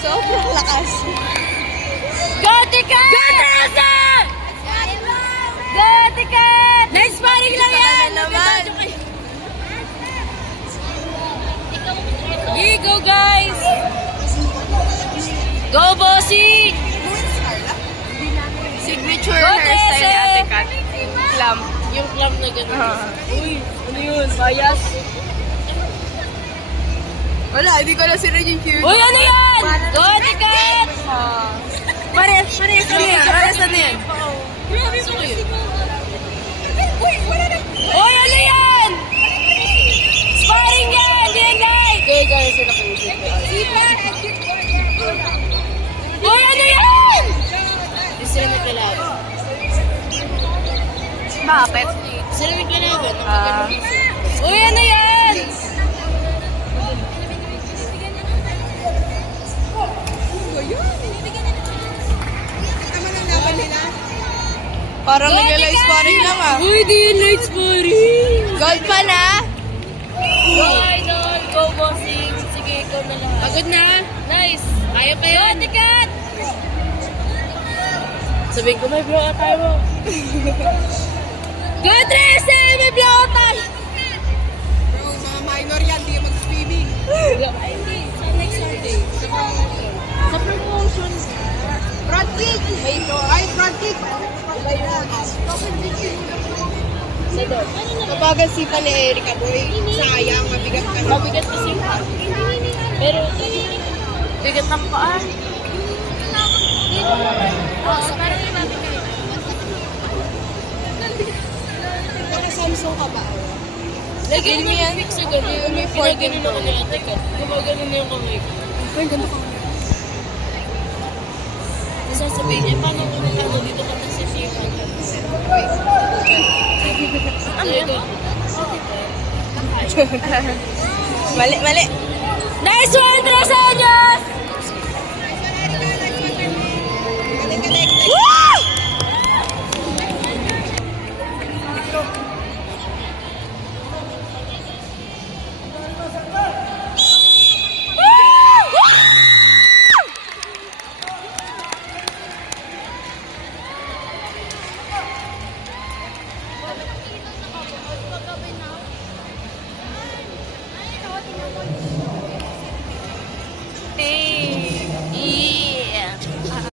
Sobrang lakas. Go, Tikat! Go, Teresa! Go, Tikat! Nice sparring lang yan! naman. Okay, go, guys! Go, bossy! Signature Go, hairstyle ni Teresa! Ate Kat. Clamp. Yung clamp na gano'n. Uy, ano yun? Bias? Wala, hindi ko na si Regine Curie. Uy, ano yan? Go, Tikat! Pares ano yan? Pares ano yan? Grabe mo kayo. Uy, ano yan? Sparring yan! Di yan, guys! Okay, guys, yun ako isip. Uy, ano yan? Hindi sila nagkalaban. Bakit? Sila nagkalaban. Uy, ano yan? Parang nag-live sparring lang ah. Uy, di light sparring. Gold pa na? Go, idol. Go, bossing. Sige, ikaw na lang. Pagod na? Nice. Kaya pa yun. Go, Tikat! Sabihin ko, may blowout tayo. Go, Tracy! May blowout tayo! Bro, mga minor yan, di mag-swimming. Ay, hindi. Sa next Sunday. Sa promotion. Front kick! Ay, front kick! Sa doon. Mabagal sipa ni Erika, boy. Sayang, mabigat ka na. Mabigat kasi. Pero, bigat ng paa. Naka-Samsung ka ba? Lagyan mo yan. Fix agad. May 14 Pinagano na kanya. Teka, gumagano na yung kamay ko. Ay, ganda ka. Sasabihin niya, paano kung ano dito ka sa FIFA? Ano yun? Mali, mali. Nice one, Tresanya!